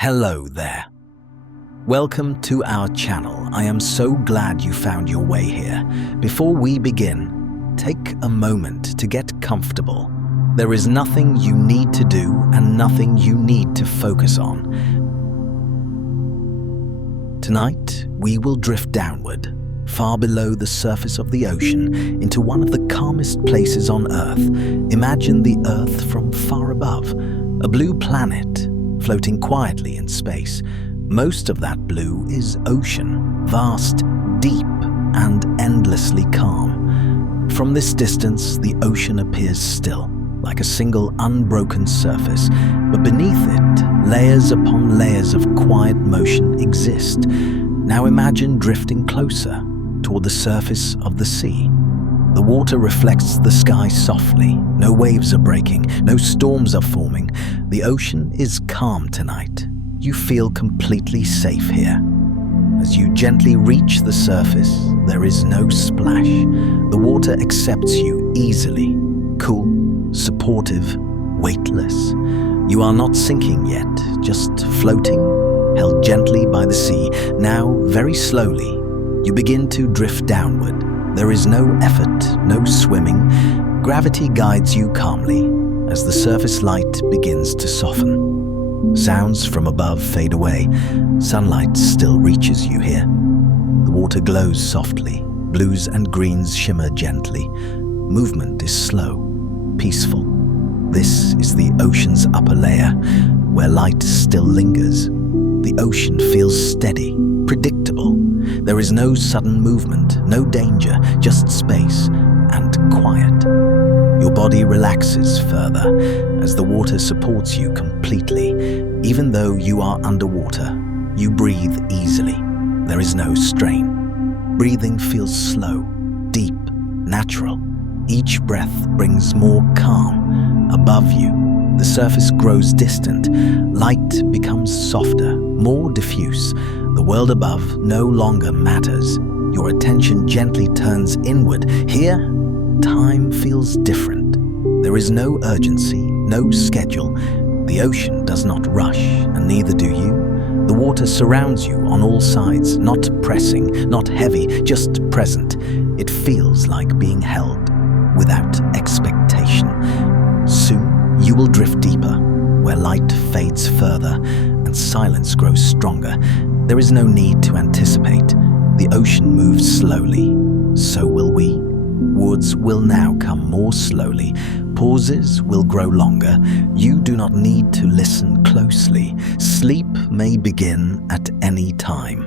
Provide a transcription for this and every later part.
Hello there. Welcome to our channel. I am so glad you found your way here. Before we begin, take a moment to get comfortable. There is nothing you need to do and nothing you need to focus on. Tonight, we will drift downward, far below the surface of the ocean, into one of the calmest places on Earth. Imagine the Earth from far above, a blue planet floating quietly in space. Most of that blue is ocean, vast, deep, and endlessly calm. From this distance, the ocean appears still, like a single unbroken surface, but beneath it, layers upon layers of quiet motion exist. Now imagine drifting closer, toward the surface of the sea. The water reflects the sky softly. No waves are breaking, no storms are forming. The ocean is calm tonight. You feel completely safe here. As you gently reach the surface, there is no splash. The water accepts you easily, cool, supportive, weightless. You are not sinking yet, just floating, held gently by the sea. Now, very slowly, you begin to drift downward. There is no effort, no swimming. Gravity guides you calmly as the surface light begins to soften. Sounds from above fade away. Sunlight still reaches you here. The water glows softly. Blues and greens shimmer gently. Movement is slow, peaceful. This is the ocean's upper layer, where light still lingers. The ocean feels steady, predictable. There is no sudden movement, no danger, just space and quiet. Your body relaxes further as the water supports you completely. Even though you are underwater, you breathe easily. There is no strain. Breathing feels slow, deep, natural. Each breath brings more calm. Above you, the surface grows distant. Light becomes softer, more diffuse. The world above no longer matters. Your attention gently turns inward. Here, time feels different. There is no urgency, no schedule. The ocean does not rush, and neither do you. The water surrounds you on all sides, not pressing, not heavy, just present. It feels like being held, without expectation. Soon, you will drift deeper, where light fades further and silence grows stronger. There is no need to anticipate. The ocean moves slowly. So will we. Words will now come more slowly. Pauses will grow longer. You do not need to listen closely. Sleep may begin at any time.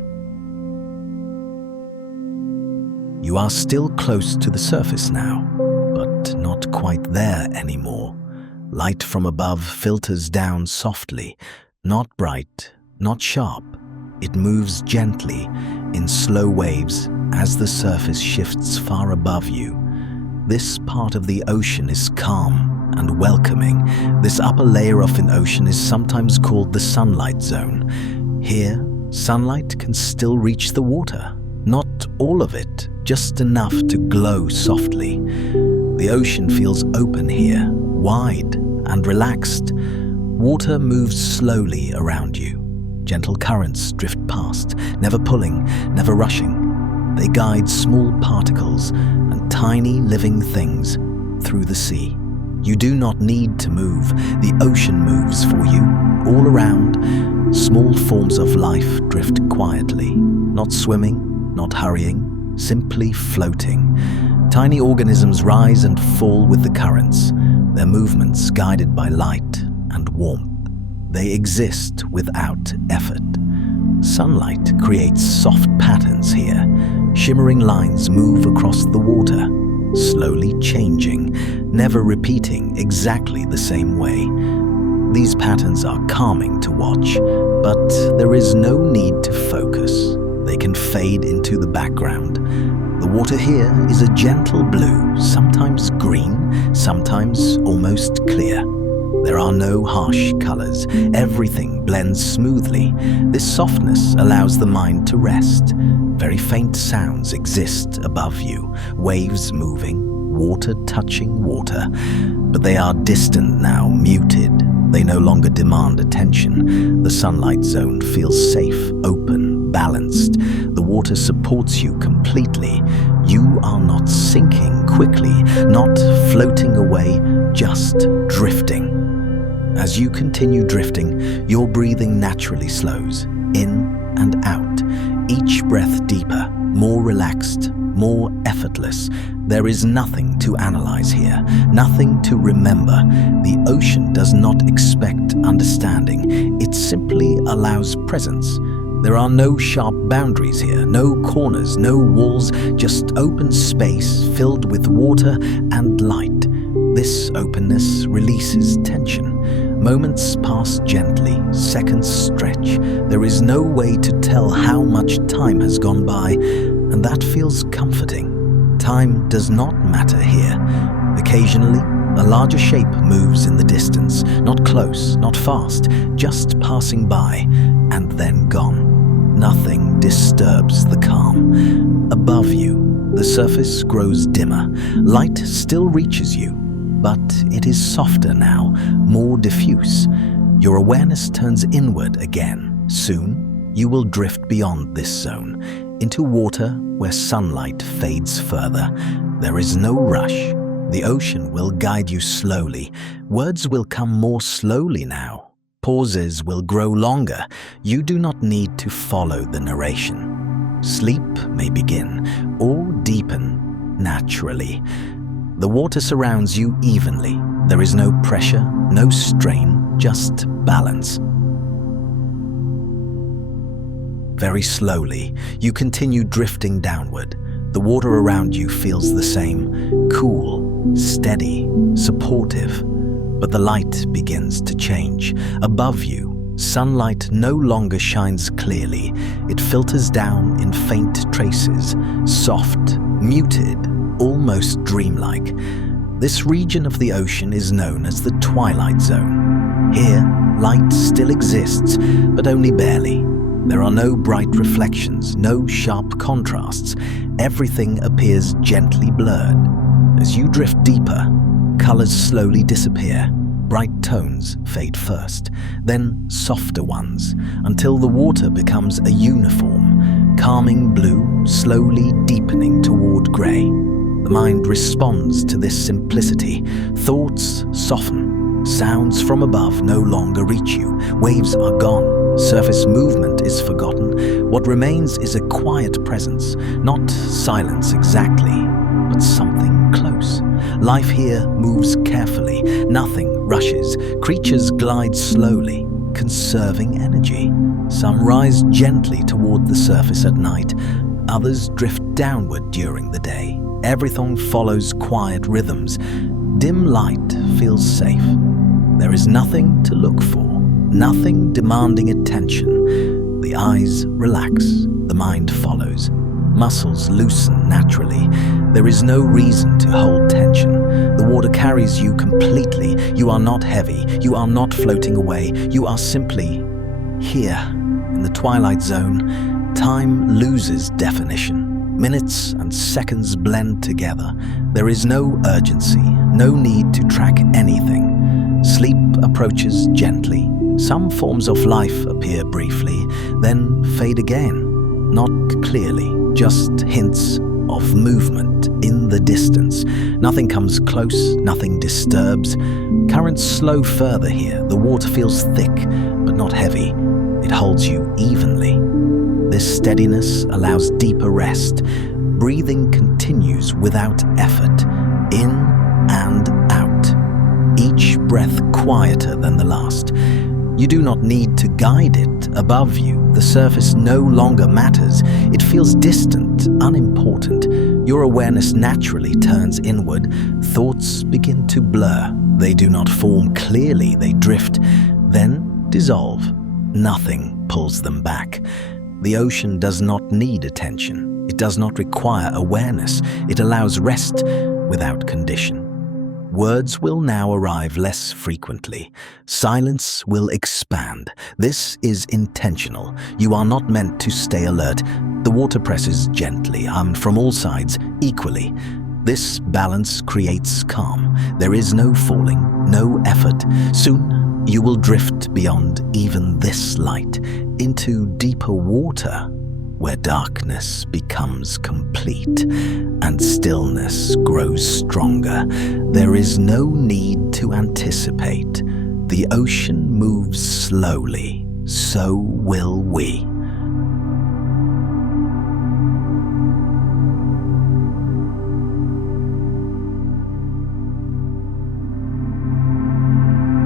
You are still close to the surface now, but not quite there anymore. Light from above filters down softly, not bright, not sharp. It moves gently, in slow waves, as the surface shifts far above you. This part of the ocean is calm and welcoming. This upper layer of an ocean is sometimes called the sunlight zone. Here, sunlight can still reach the water. Not all of it, just enough to glow softly. The ocean feels open here, wide and relaxed. Water moves slowly around you. Gentle currents drift past, never pulling, never rushing. They guide small particles and tiny living things through the sea. You do not need to move. The ocean moves for you, all around. Small forms of life drift quietly, not swimming, not hurrying, simply floating. Tiny organisms rise and fall with the currents, their movements guided by light and warmth. They exist without effort. Sunlight creates soft patterns here. Shimmering lines move across the water, slowly changing, never repeating exactly the same way. These patterns are calming to watch, but there is no need to focus. They can fade into the background. The water here is a gentle blue, sometimes green, sometimes almost clear. There are no harsh colors. Everything blends smoothly. This softness allows the mind to rest. Very faint sounds exist above you. Waves moving, water touching water. But they are distant now, muted. They no longer demand attention. The sunlight zone feels safe, open, balanced. The water supports you completely. You are not sinking quickly, not floating away, just drifting. As you continue drifting, your breathing naturally slows, in and out, each breath deeper, more relaxed, more effortless. There is nothing to analyze here, nothing to remember. The ocean does not expect understanding. It simply allows presence. There are no sharp boundaries here, no corners, no walls, just open space filled with water and light. This openness releases tension. Moments pass gently, seconds stretch. There is no way to tell how much time has gone by, and that feels comforting. Time does not matter here. Occasionally, a larger shape moves in the distance, not close, not fast, just passing by, and then gone. Nothing disturbs the calm. Above you, the surface grows dimmer. Light still reaches you, but it is softer now, more diffuse. Your awareness turns inward again. Soon, you will drift beyond this zone, into water where sunlight fades further. There is no rush. The ocean will guide you slowly. Words will come more slowly now. Pauses will grow longer. You do not need to follow the narration. Sleep may begin or deepen naturally. The water surrounds you evenly. There is no pressure, no strain, just balance. Very slowly, you continue drifting downward. The water around you feels the same, cool, steady, supportive. But the light begins to change. Above you, sunlight no longer shines clearly. It filters down in faint traces, soft, muted, almost dreamlike. This region of the ocean is known as the twilight zone. Here, light still exists, but only barely. There are no bright reflections, no sharp contrasts. Everything appears gently blurred. As you drift deeper, colors slowly disappear. Bright tones fade first, then softer ones, until the water becomes a uniform, calming blue, slowly deepening toward gray. The mind responds to this simplicity. Thoughts soften. Sounds from above no longer reach you. Waves are gone. Surface movement is forgotten. What remains is a quiet presence, not silence exactly, but something close. Life here moves carefully. Nothing rushes. Creatures glide slowly, conserving energy. Some rise gently toward the surface at night. Others drift downward during the day. Everything follows quiet rhythms. Dim light feels safe. There is nothing to look for, nothing demanding attention. The eyes relax, the mind follows. Muscles loosen naturally. There is no reason to hold tension. The water carries you completely. You are not heavy. You are not floating away. You are simply here. In the twilight zone, time loses definition. Minutes and seconds blend together. There is no urgency, no need to track anything. Sleep approaches gently. Some forms of life appear briefly, then fade again. Not clearly, just hints of movement in the distance. Nothing comes close, nothing disturbs. Currents slow further here. The water feels thick, but not heavy. It holds you evenly. This steadiness allows deeper rest. Breathing continues without effort, in and out. Each breath quieter than the last. You do not need to guide it. Above you, the surface no longer matters. It feels distant, unimportant. Your awareness naturally turns inward. Thoughts begin to blur. They do not form clearly. They drift, then dissolve. Nothing pulls them back. The ocean does not need attention. It does not require awareness. It allows rest without condition. Words will now arrive less frequently. Silence will expand. This is intentional. You are not meant to stay alert. The water presses gently, from all sides, equally. This balance creates calm. There is no falling, no effort. Soon you will drift beyond even this light into deeper water, where darkness becomes complete and stillness grows stronger. There is no need to anticipate. The ocean moves slowly, so will we.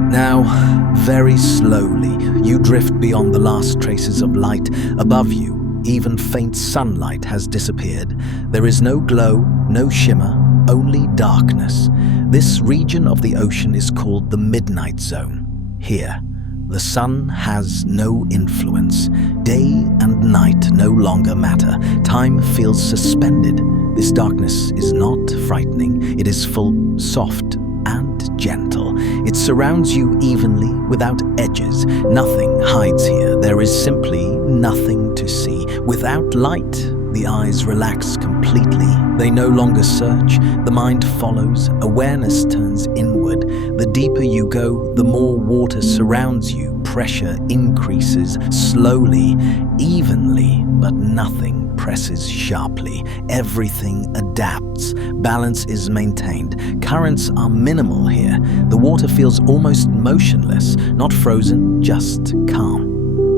Now, very slowly, you drift beyond the last traces of light. Above you, even faint sunlight has disappeared. There is no glow, no shimmer, only darkness. This region of the ocean is called the midnight zone. Here, the sun has no influence. Day and night no longer matter. Time feels suspended. This darkness is not frightening. It is full, soft, and gentle. It surrounds you evenly, without edges. Nothing hides here. There is simply nothing to see. Without light, the eyes relax completely. They no longer search. The mind follows. Awareness turns inward. The deeper you go, the more water surrounds you. Pressure increases slowly, evenly, but nothing presses sharply. Everything adapts. Balance is maintained. Currents are minimal here. The water feels almost motionless, not frozen, just calm.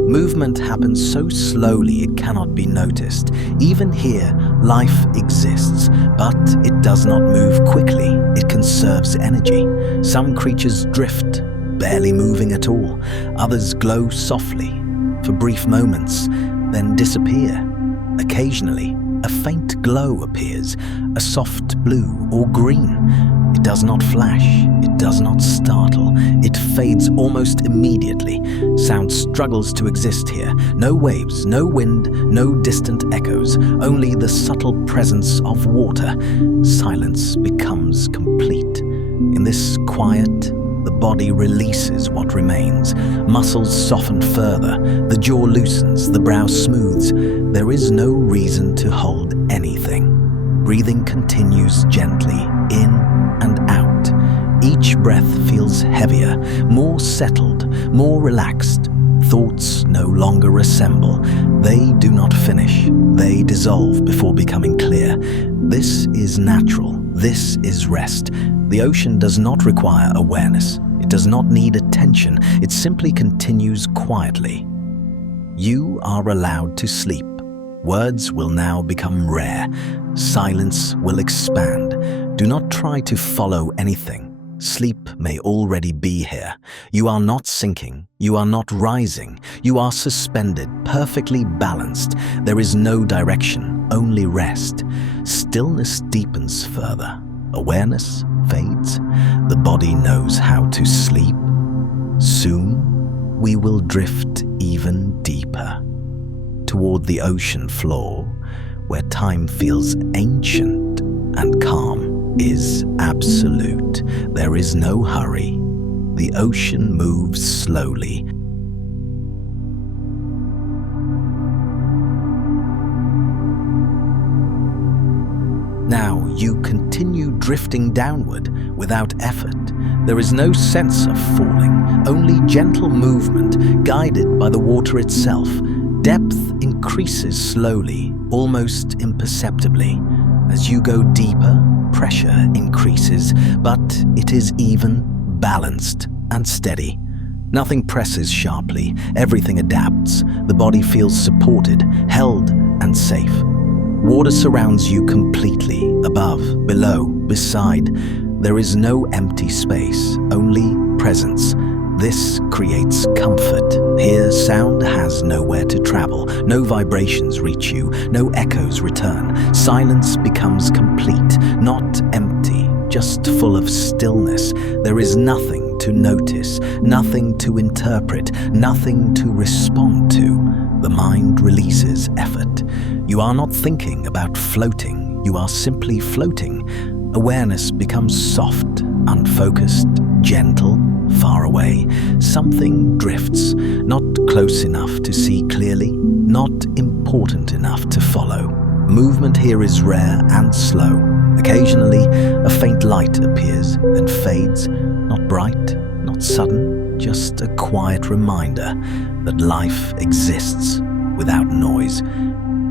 Movement happens so slowly it cannot be noticed. Even here, life exists, but it does not move quickly. It conserves energy. Some creatures drift, barely moving at all. Others glow softly, for brief moments, then disappear. Occasionally, a faint glow appears, a soft blue or green. It does not flash, it does not startle, it fades almost immediately. Sound struggles to exist here. No waves, no wind, no distant echoes, only the subtle presence of water. Silence becomes complete. In this quiet, the body releases what remains. Muscles soften further. The jaw loosens, the brow smooths. There is no reason to hold anything. Breathing continues gently, in and out. Each breath feels heavier, more settled, more relaxed. Thoughts no longer assemble. They do not finish. They dissolve before becoming clear. This is natural. This is rest. The ocean does not require awareness. It does not need attention. It simply continues quietly. You are allowed to sleep. Words will now become rare. Silence will expand. Do not try to follow anything. Sleep may already be here. You are not sinking. You are not rising. You are suspended, perfectly balanced. There is no direction, only rest. Stillness deepens further. Awareness fades. The body knows how to sleep. Soon, we will drift even deeper toward the ocean floor, where time feels ancient and calm is absolute. There is no hurry. The ocean moves slowly. Now you continue drifting downward without effort. There is no sense of falling, only gentle movement guided by the water itself. Depth increases slowly, almost imperceptibly. As you go deeper, pressure increases, but it is even, balanced, and steady. Nothing presses sharply, everything adapts. The body feels supported, held, and safe. Water surrounds you completely, above, below, beside. There is no empty space, only presence. This creates comfort. Here, sound has nowhere to travel. No vibrations reach you, no echoes return. Silence becomes complete, not empty, just full of stillness. There is nothing to notice, nothing to interpret, nothing to respond to. The mind releases effort. You are not thinking about floating, you are simply floating. Awareness becomes soft, unfocused, gentle, far away. Something drifts, not close enough to see clearly, not important enough to follow. Movement here is rare and slow. Occasionally, a faint light appears and fades, not bright, not sudden, just a quiet reminder that life exists without noise.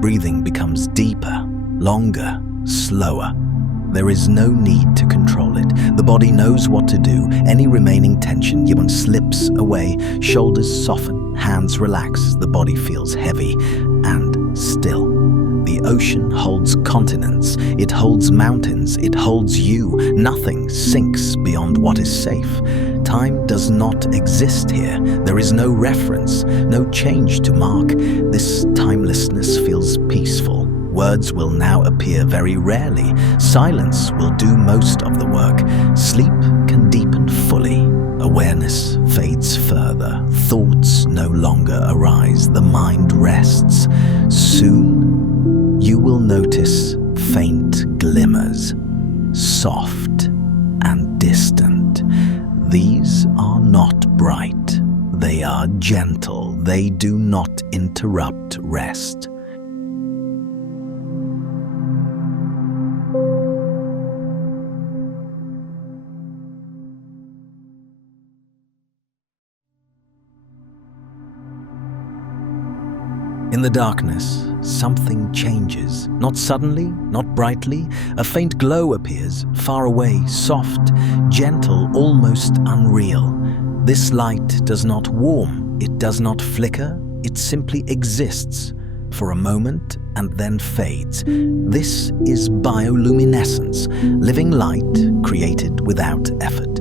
Breathing becomes deeper, longer, slower. There is no need to control it. The body knows what to do. Any remaining tension even slips away. Shoulders soften, hands relax. The body feels heavy and still. The ocean holds continents. It holds mountains. It holds you. Nothing sinks beyond what is safe. Time does not exist here. There is no reference, no change to mark. This timelessness feels peaceful. Words will now appear very rarely. Silence will do most of the work. Sleep can deepen fully. Awareness fades further. Thoughts no longer arise. The mind rests. Soon, you will notice faint glimmers, soft and distant. These are not bright. They are gentle. They do not interrupt rest. In the darkness, something changes. Not suddenly, not brightly. A faint glow appears, far away, soft, gentle, almost unreal. This light does not warm, it does not flicker, it simply exists for a moment and then fades. This is bioluminescence, living light created without effort.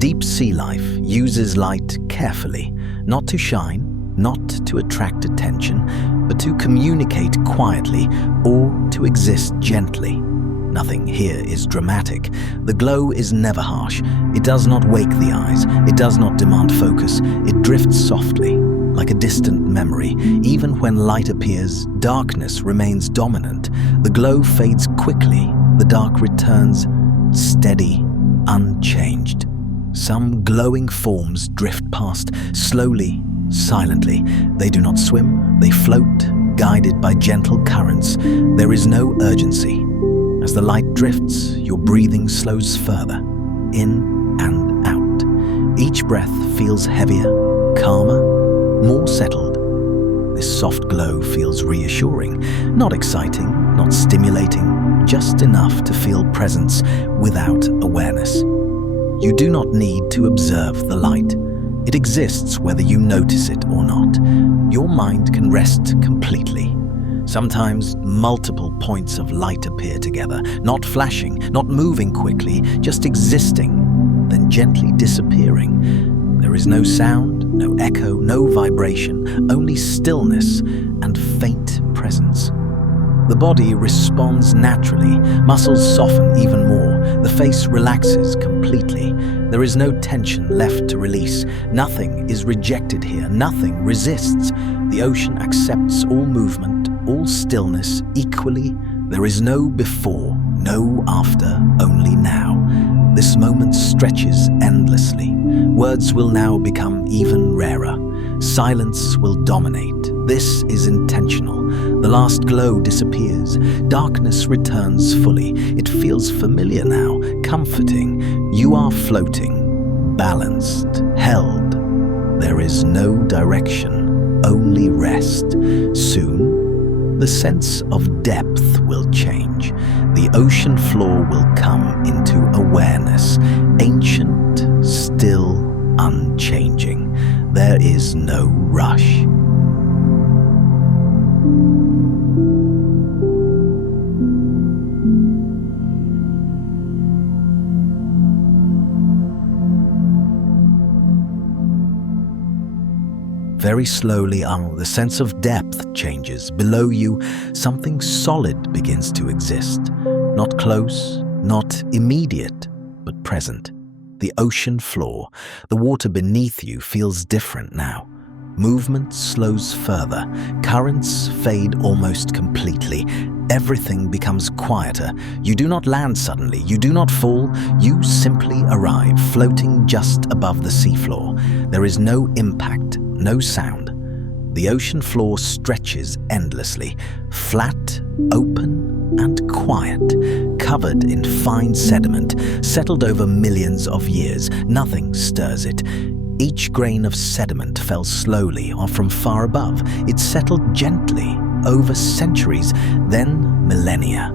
Deep sea life uses light carefully, not to shine, not to attract attention, but to communicate quietly or to exist gently. Nothing here is dramatic. The glow is never harsh. It does not wake the eyes. It does not demand focus. It drifts softly, like a distant memory. Even when light appears, darkness remains dominant. The glow fades quickly. The dark returns, steady, unchanged. Some glowing forms drift past, slowly, silently. They do not swim, they float, guided by gentle currents. There is no urgency. As the light drifts, your breathing slows further, in and out. Each breath feels heavier, calmer, more settled. This soft glow feels reassuring, not exciting, not stimulating, just enough to feel presence without awareness. You do not need to observe the light. It exists whether you notice it or not. Your mind can rest completely. Sometimes multiple points of light appear together, not flashing, not moving quickly, just existing, then gently disappearing. There is no sound, no echo, no vibration, only stillness and faint presence. The body responds naturally, muscles soften even more, the face relaxes completely. There is no tension left to release. Nothing is rejected here, nothing resists. The ocean accepts all movement, all stillness equally. There is no before, no after, only now. This moment stretches endlessly. Words will now become even rarer. Silence will dominate. This is intentional. The last glow disappears. Darkness returns fully. It feels familiar now, comforting. You are floating, balanced, held. There is no direction, only rest. Soon, the sense of depth will change. The ocean floor will come into awareness, ancient, still, unchanging. There is no rush. Very slowly, the sense of depth changes. Below you, something solid begins to exist. Not close, not immediate, but present. The ocean floor, the water beneath you feels different now. Movement slows further. Currents fade almost completely. Everything becomes quieter. You do not land suddenly. You do not fall. You simply arrive, floating just above the seafloor. There is no impact, no sound. The ocean floor stretches endlessly, flat, open, and quiet, covered in fine sediment, settled over millions of years. Nothing stirs it. Each grain of sediment fell slowly or from far above. It settled gently over centuries, then millennia.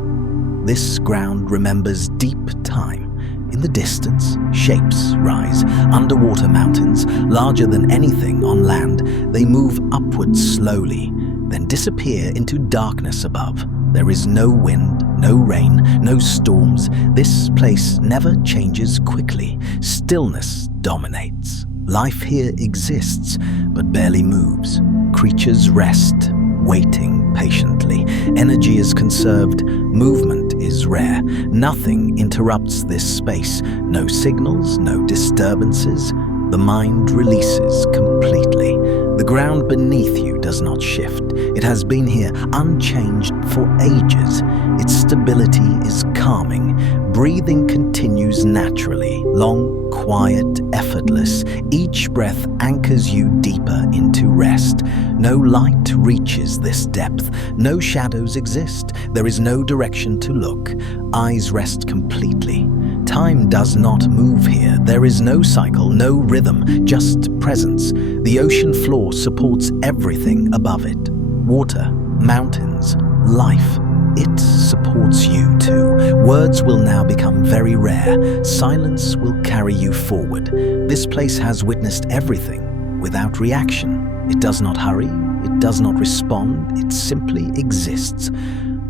This ground remembers deep time. In the distance, shapes rise. Underwater mountains, larger than anything on land. They move upward slowly, then disappear into darkness above. There is no wind, no rain, no storms. This place never changes quickly. Stillness dominates. Life here exists, but barely moves. Creatures rest, waiting patiently. Energy is conserved, movement is rare. Nothing interrupts this space. No signals, no disturbances. The mind releases completely. The ground beneath you does not shift. It has been here unchanged for ages. Its stability is calming. Breathing continues naturally, long, quiet, effortless. Each breath anchors you deeper into rest. No light reaches this depth. No shadows exist. There is no direction to look. Eyes rest completely. Time does not move here. There is no cycle, no rhythm, just presence. The ocean floor supports everything above it. Water, mountains, life. It supports you too. Words will now become very rare. Silence will carry you forward. This place has witnessed everything without reaction. It does not hurry. It does not respond. It simply exists.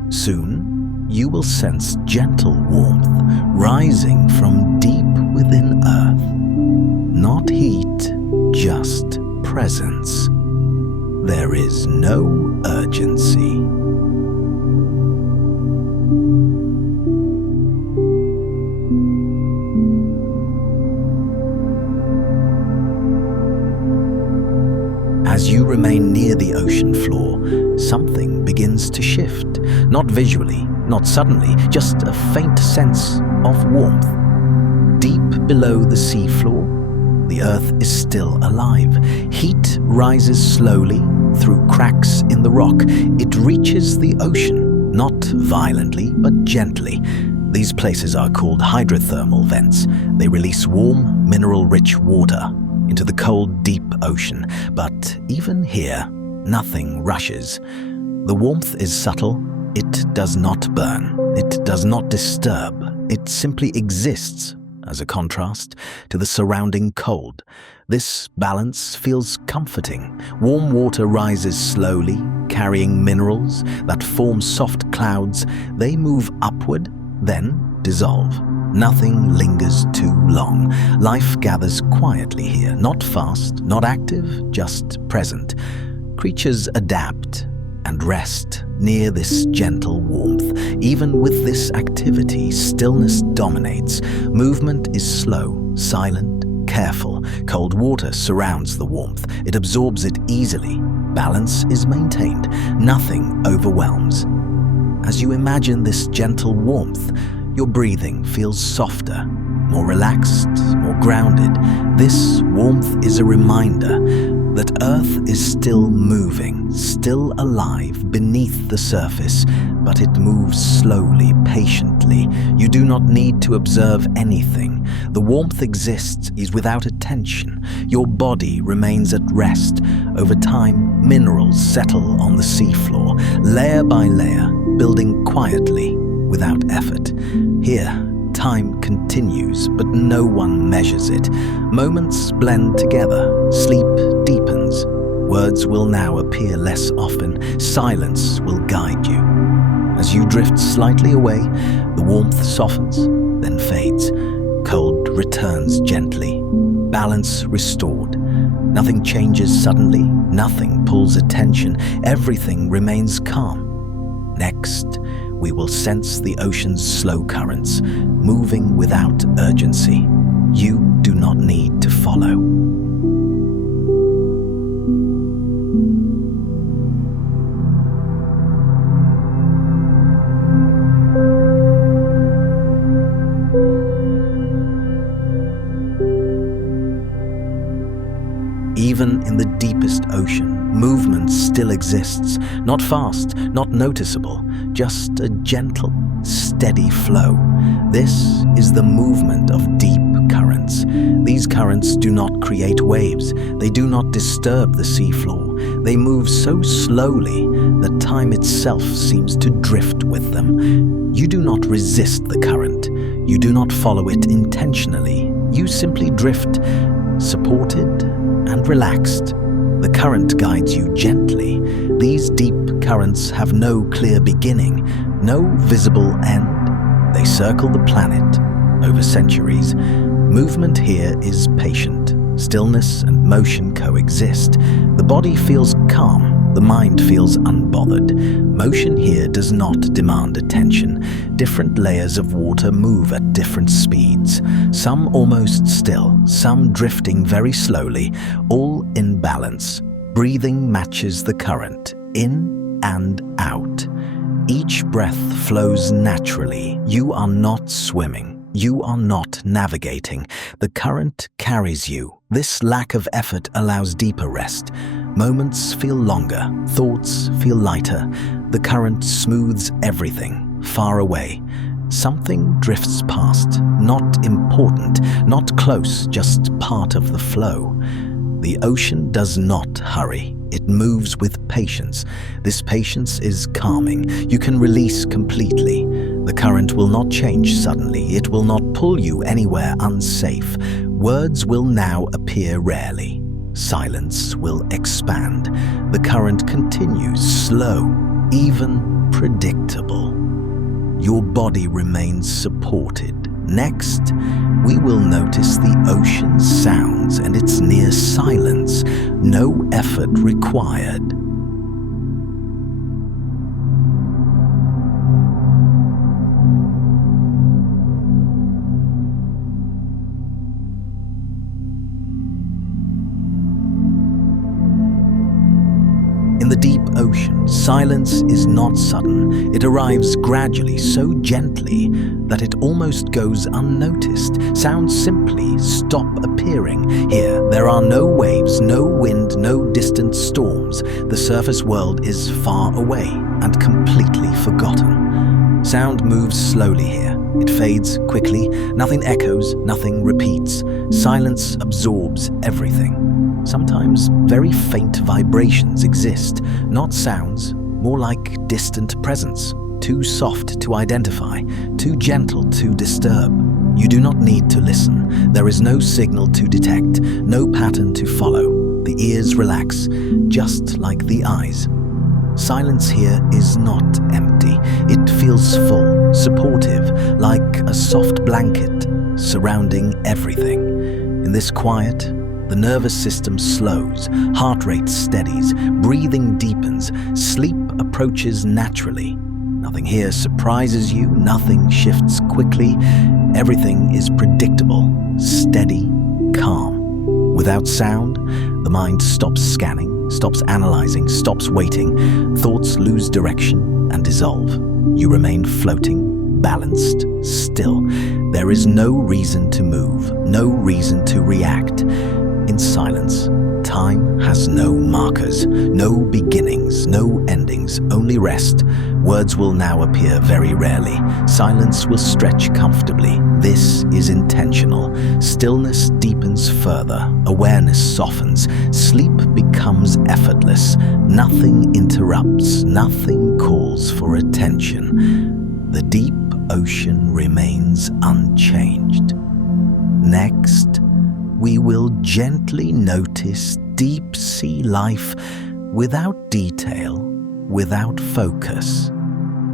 Soon, you will sense gentle warmth rising from deep within Earth. Not heat, just presence. There is no urgency. As you remain near the ocean floor, something begins to shift. Not visually, not suddenly, just a faint sense of warmth. Deep below the seafloor, the Earth is still alive. Heat rises slowly through cracks in the rock. It reaches the ocean, not violently, but gently. These places are called hydrothermal vents. They release warm, mineral-rich water into the cold, deep ocean. But even here, nothing rushes. The warmth is subtle. It does not burn. It does not disturb. It simply exists as a contrast to the surrounding cold. This balance feels comforting. Warm water rises slowly, carrying minerals that form soft clouds. They move upward, then dissolve. Nothing lingers too long. Life gathers quietly here, not fast, not active, just present. Creatures adapt and rest near this gentle warmth. Even with this activity, stillness dominates. Movement is slow, silent, careful. Cold water surrounds the warmth. It absorbs it easily. Balance is maintained. Nothing overwhelms. As you imagine this gentle warmth, your breathing feels softer, more relaxed, more grounded. This warmth is a reminder that Earth is still moving, still alive beneath the surface, but it moves slowly, patiently. You do not need to observe anything. The warmth exists is without attention. Your body remains at rest. Over time, minerals settle on the seafloor, layer by layer, building quietly, without effort. Here, time continues, but no one measures it. Moments blend together. Sleep deepens. Words will now appear less often. Silence will guide you. As you drift slightly away, the warmth softens, then fades. Cold returns gently. Balance restored. Nothing changes suddenly. Nothing pulls attention. Everything remains calm. Next, we will sense the ocean's slow currents, moving without urgency. You do not need to follow. Even in the deepest ocean, movement exists, not fast, not noticeable, just a gentle, steady flow. This is the movement of deep currents. These currents do not create waves. They do not disturb the seafloor. They move so slowly that time itself seems to drift with them. You do not resist the current. You do not follow it intentionally. You simply drift, supported and relaxed. The current guides you gently. These deep currents have no clear beginning, no visible end. They circle the planet over centuries. Movement here is patient. Stillness and motion coexist. The body feels calm. The mind feels unbothered. Motion here does not demand attention. Different layers of water move at different speeds. Some almost still, some drifting very slowly, all in balance. Breathing matches the current, in and out. Each breath flows naturally. You are not swimming. You are not navigating. The current carries you. This lack of effort allows deeper rest. Moments feel longer. Thoughts feel lighter. The current smooths everything, far away. Something drifts past. Not important, not close, just part of the flow. The ocean does not hurry. It moves with patience. This patience is calming. You can release completely. The current will not change suddenly. It will not pull you anywhere unsafe. Words will now appear rarely. Silence will expand. The current continues, slow, even predictable. Your body remains supported. Next, we will notice the ocean's sounds and its near silence. No effort required. In the deep ocean, silence is not sudden. It arrives gradually, so gently that it almost goes unnoticed. Sounds simply stop appearing. Here, there are no waves, no wind, no distant storms. The surface world is far away and completely forgotten. Sound moves slowly here. It fades quickly. Nothing echoes, nothing repeats. Silence absorbs everything. Sometimes very faint vibrations exist, not sounds, more like distant presence, too soft to identify, too gentle to disturb. You do not need to listen. There is no signal to detect, no pattern to follow. The ears relax, just like the eyes. Silence here is not empty. It feels full, supportive, like a soft blanket surrounding everything. In this quiet, the nervous system slows, heart rate steadies, breathing deepens, sleep approaches naturally. Nothing here surprises you, nothing shifts quickly. Everything is predictable, steady, calm. Without sound, the mind stops scanning, stops analyzing, stops waiting. Thoughts lose direction and dissolve. You remain floating, balanced, still. There is no reason to move, no reason to react. In silence, time has no markers, no beginnings, no endings, only rest. Words will now appear very rarely. Silence will stretch comfortably. This is intentional. Stillness deepens further. Awareness softens. Sleep becomes effortless. Nothing interrupts. Nothing calls for attention. The deep ocean remains unchanged. Next, we will gently notice deep sea life without detail, without focus,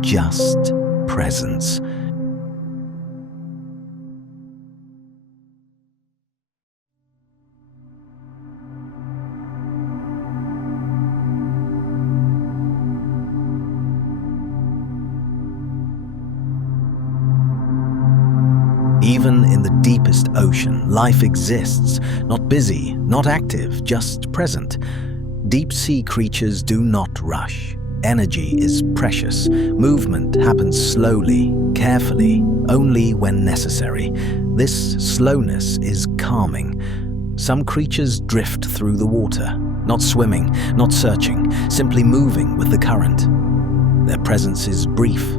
just presence. Even in the deepest ocean, life exists, not busy, not active, just present. Deep sea creatures do not rush. Energy is precious. Movement happens slowly, carefully, only when necessary. This slowness is calming. Some creatures drift through the water. not swimming, not searching, simply moving with the current. Their presence is brief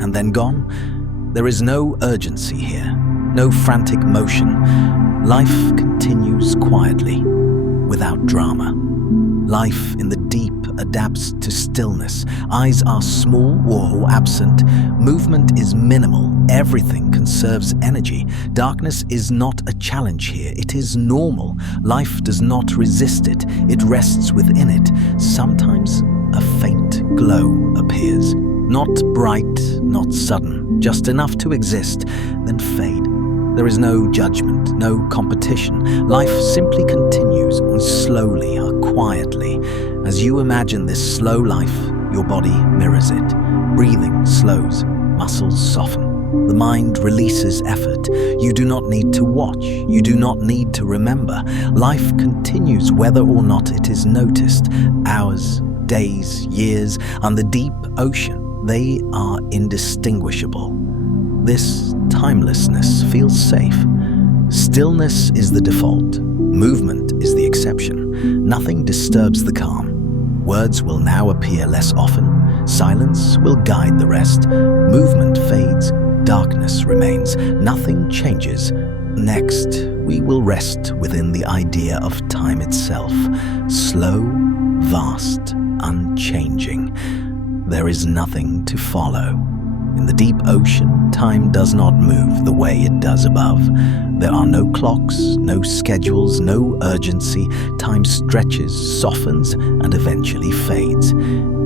and then gone. There is no urgency here, no frantic motion. Life continues quietly, without drama. Life in the deep adapts to stillness. Eyes are small or absent. Movement is minimal. Everything conserves energy. Darkness is not a challenge here. It is normal. Life does not resist it. It rests within it. Sometimes a faint glow appears. Not bright, not sudden, just enough to exist, then fade. There is no judgment, no competition. Life simply continues, slowly or quietly. As you imagine this slow life, your body mirrors it. Breathing slows, muscles soften. The mind releases effort. You do not need to watch. You do not need to remember. Life continues whether or not it is noticed. Hours, days, years, and the deep ocean, they are indistinguishable. This timelessness feels safe. Stillness is the default. Movement is the exception. Nothing disturbs the calm. Words will now appear less often. Silence will guide the rest. Movement fades. Darkness remains. Nothing changes. Next, we will rest within the idea of time itself. Slow, vast, unchanging. There is nothing to follow. In the deep ocean, time does not move the way it does above. There are no clocks, no schedules, no urgency. Time stretches, softens, and eventually fades.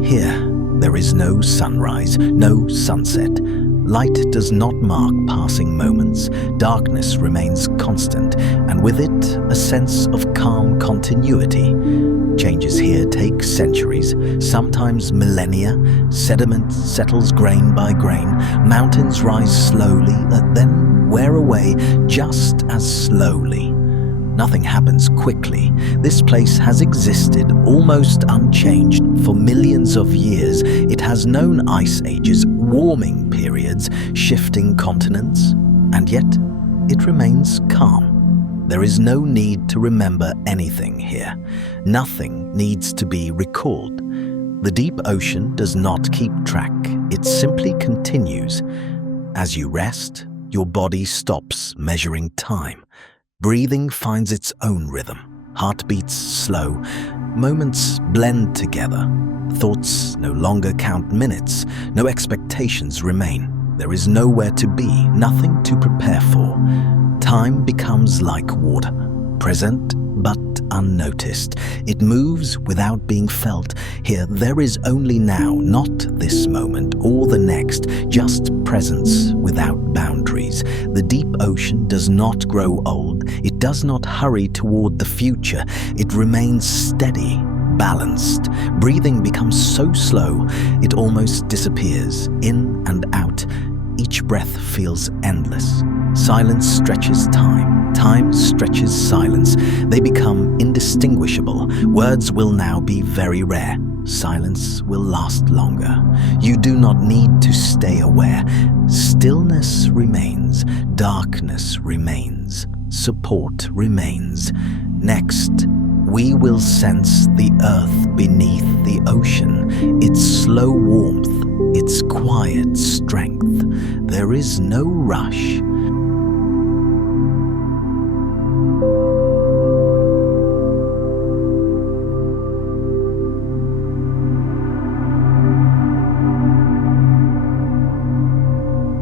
Here, there is no sunrise, no sunset. Light does not mark passing moments. Darkness remains constant, and with it, a sense of calm continuity. Changes here take centuries, sometimes millennia. Sediment settles grain by grain. Mountains rise slowly, then wear away just as slowly. Nothing happens quickly. This place has existed almost unchanged for millions of years. It has known ice ages, warming periods, shifting continents, and yet it remains calm. There is no need to remember anything here. Nothing needs to be recalled. The deep ocean does not keep track. It simply continues. As you rest, your body stops measuring time. Breathing finds its own rhythm. Heartbeats slow. Moments blend together. Thoughts no longer count minutes. No expectations remain. There is nowhere to be, nothing to prepare for. Time becomes like water, present but unnoticed. It moves without being felt. Here, there is only now, not this moment or the next, just presence without boundaries. The deep ocean does not grow old. It does not hurry toward the future. It remains steady, balanced. Breathing becomes so slow, it almost disappears, in and out. Each breath feels endless. Silence stretches time. Time stretches silence. They become indistinguishable. Words will now be very rare. Silence will last longer. You do not need to stay aware. Stillness remains. Darkness remains. Support remains. Next, we will sense the earth beneath the ocean, its slow warmth, its quiet strength. There is no rush.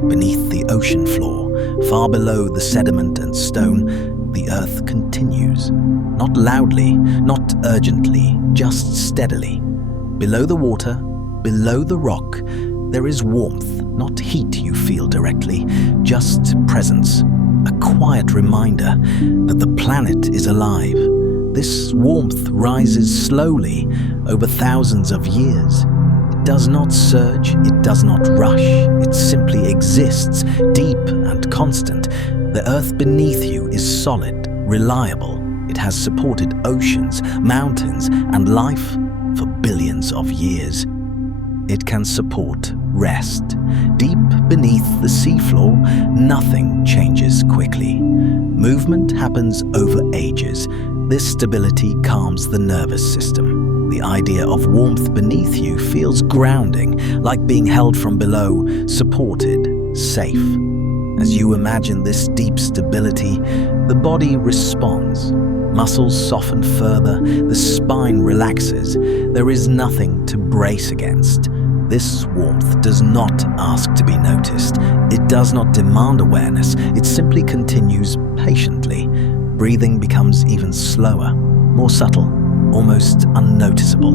Beneath the ocean floor, far below the sediment and stone, the earth continues. Not loudly, not urgently, just steadily. Below the water, below the rock, there is warmth, not heat you feel directly, just presence. A quiet reminder that the planet is alive. This warmth rises slowly over thousands of years. It does not surge, it does not rush, it simply exists, deep and constant. The earth beneath you is solid, reliable. It has supported oceans, mountains, and life for billions of years. It can support rest. Deep beneath the seafloor, nothing changes quickly. Movement happens over ages. This stability calms the nervous system. The idea of warmth beneath you feels grounding, like being held from below, supported, safe. As you imagine this deep stability, the body responds. Muscles soften further, the spine relaxes. There is nothing to brace against. This warmth does not ask to be noticed. It does not demand awareness. It simply continues patiently. Breathing becomes even slower, more subtle, almost unnoticeable.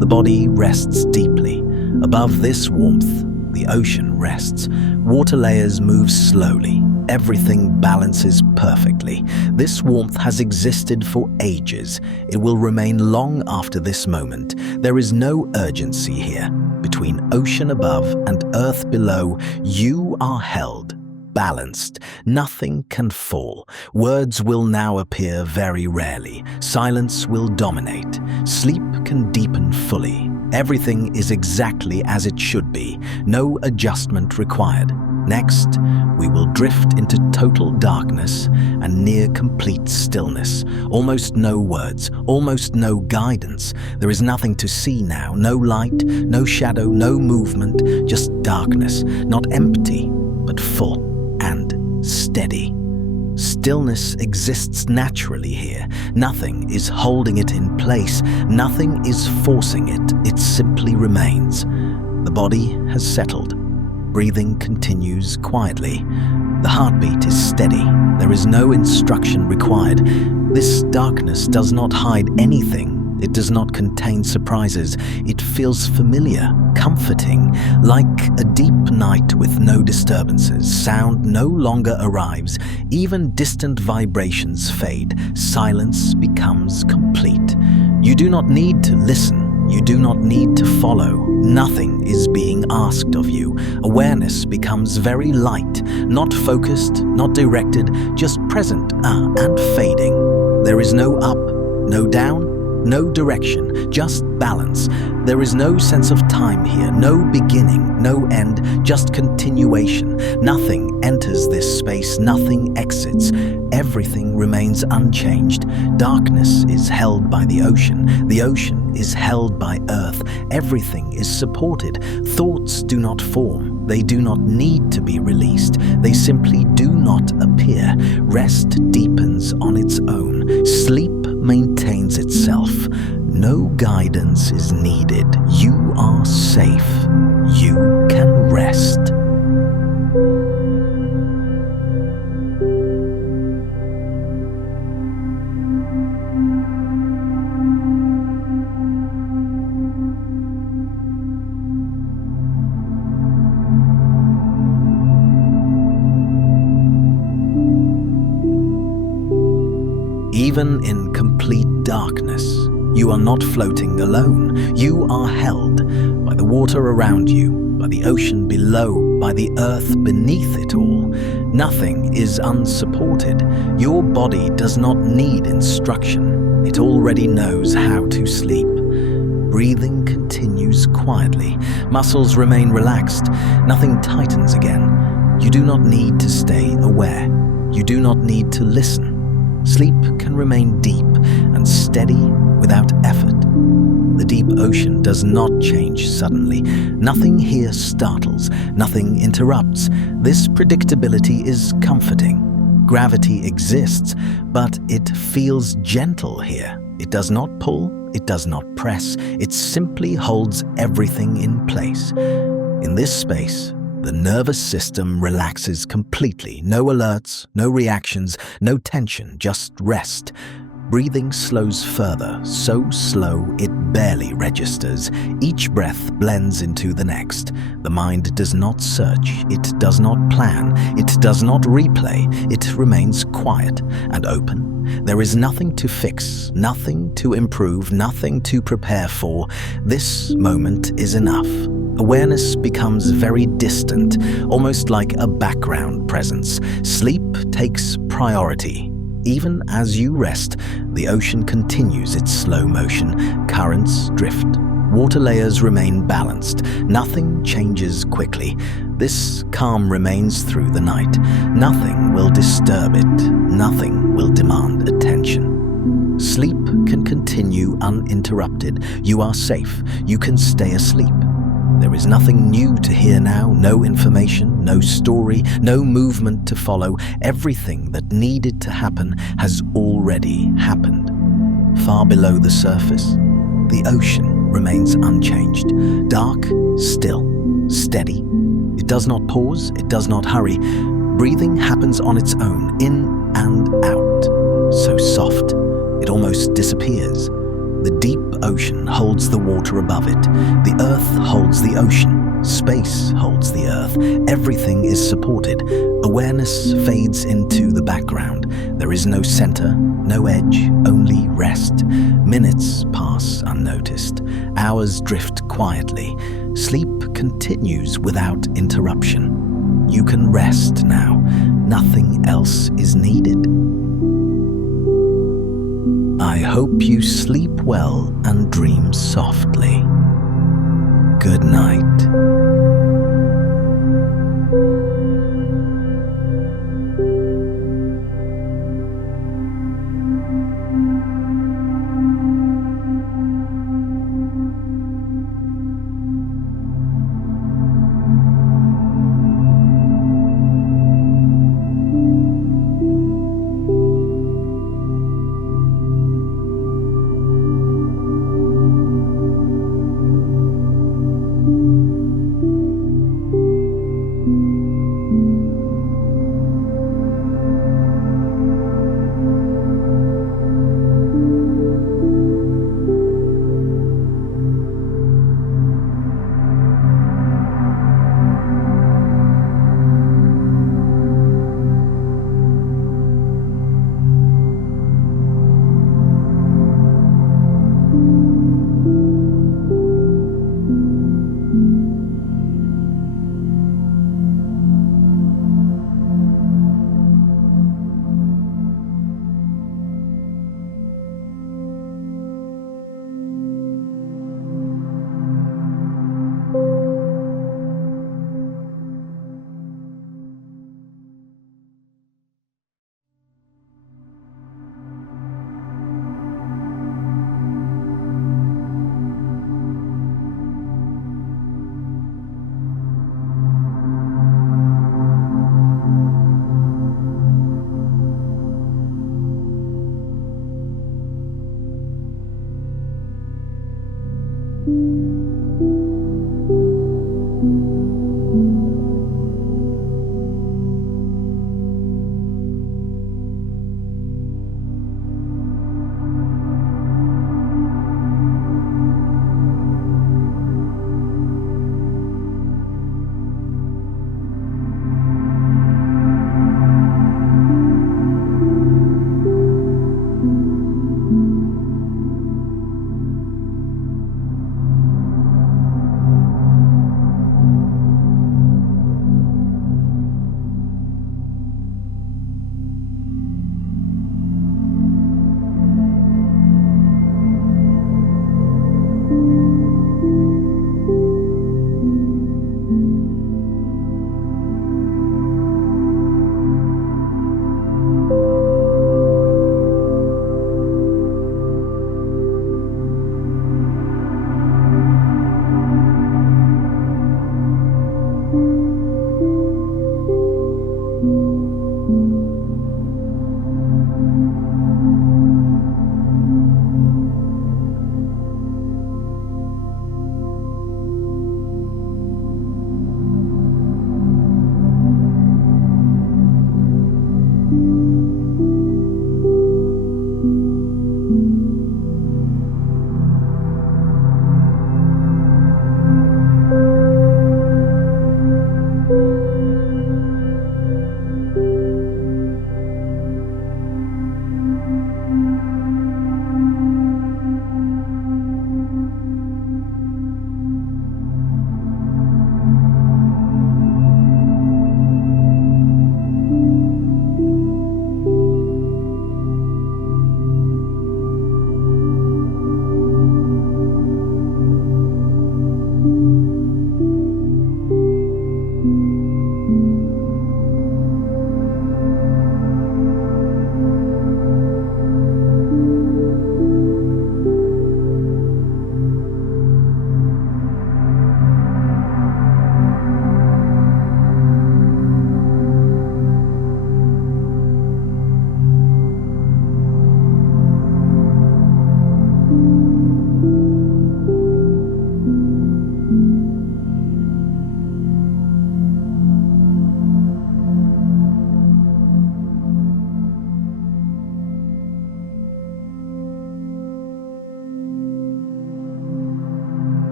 The body rests deeply. Above this warmth, the ocean rests. Water layers move slowly. Everything balances perfectly. This warmth has existed for ages. It will remain long after this moment. There is no urgency here. Between ocean above and earth below, you are held, balanced. Nothing can fall. Words will now appear very rarely. Silence will dominate. Sleep can deepen fully. Everything is exactly as it should be. No adjustment required. Next, we will drift into total darkness and near complete stillness. Almost no words, almost no guidance. There is nothing to see now. No light, no shadow, no movement. Just darkness. Not empty, but full and steady. Stillness exists naturally here. Nothing is holding it in place. Nothing is forcing it. It simply remains. The body has settled. Breathing continues quietly. The heartbeat is steady. There is no instruction required. This darkness does not hide anything. It does not contain surprises. It feels familiar, comforting, like a deep night with no disturbances. Sound no longer arrives. Even distant vibrations fade. Silence becomes complete. You do not need to listen. You do not need to follow. Nothing is being asked of you. Awareness becomes very light, not focused, not directed, just present and fading. There is no up, no down, no direction, just balance. There is no sense of time here, no beginning, no end, just continuation. Nothing enters this space, nothing exits. Everything remains unchanged. Darkness is held by the ocean is held by earth. Everything is supported. Thoughts do not form. They do not need to be released. They simply do not appear. Rest deepens on its own. Sleep maintains itself. No guidance is needed. You are safe. You can rest. Even in complete darkness, you are not floating alone. You are held by the water around you, by the ocean below, by the earth beneath it all. Nothing is unsupported. Your body does not need instruction. It already knows how to sleep. Breathing continues quietly. Muscles remain relaxed. Nothing tightens again. You do not need to stay aware. You do not need to listen. Sleep can remain deep and steady without effort. The deep ocean does not change suddenly. Nothing here startles, nothing interrupts. This predictability is comforting. Gravity exists, but it feels gentle here. It does not pull, it does not press. It simply holds everything in place. In this space, the nervous system relaxes completely. No alerts, no reactions, no tension, just rest. Breathing slows further, so slow it barely registers. Each breath blends into the next. The mind does not search, it does not plan, it does not replay. It remains quiet and open. There is nothing to fix, nothing to improve, nothing to prepare for. This moment is enough. Awareness becomes very distant, almost like a background presence. Sleep takes priority. Even as you rest, the ocean continues its slow motion. Currents drift. Water layers remain balanced. Nothing changes quickly. This calm remains through the night. Nothing will disturb it. Nothing will demand attention. Sleep can continue uninterrupted. You are safe. You can stay asleep. There is nothing new to hear now, no information, no story, no movement to follow. Everything that needed to happen has already happened. Far below the surface, the ocean remains unchanged, dark, still, steady. It does not pause, it does not hurry. Breathing happens on its own, in and out, so soft, it almost disappears. The deep ocean holds the water above it. The earth holds the ocean. Space holds the earth. Everything is supported. Awareness fades into the background. There is no center, no edge, only rest. Minutes pass unnoticed. Hours drift quietly. Sleep continues without interruption. You can rest now. Nothing else is needed. I hope you sleep well and dream softly. Good night.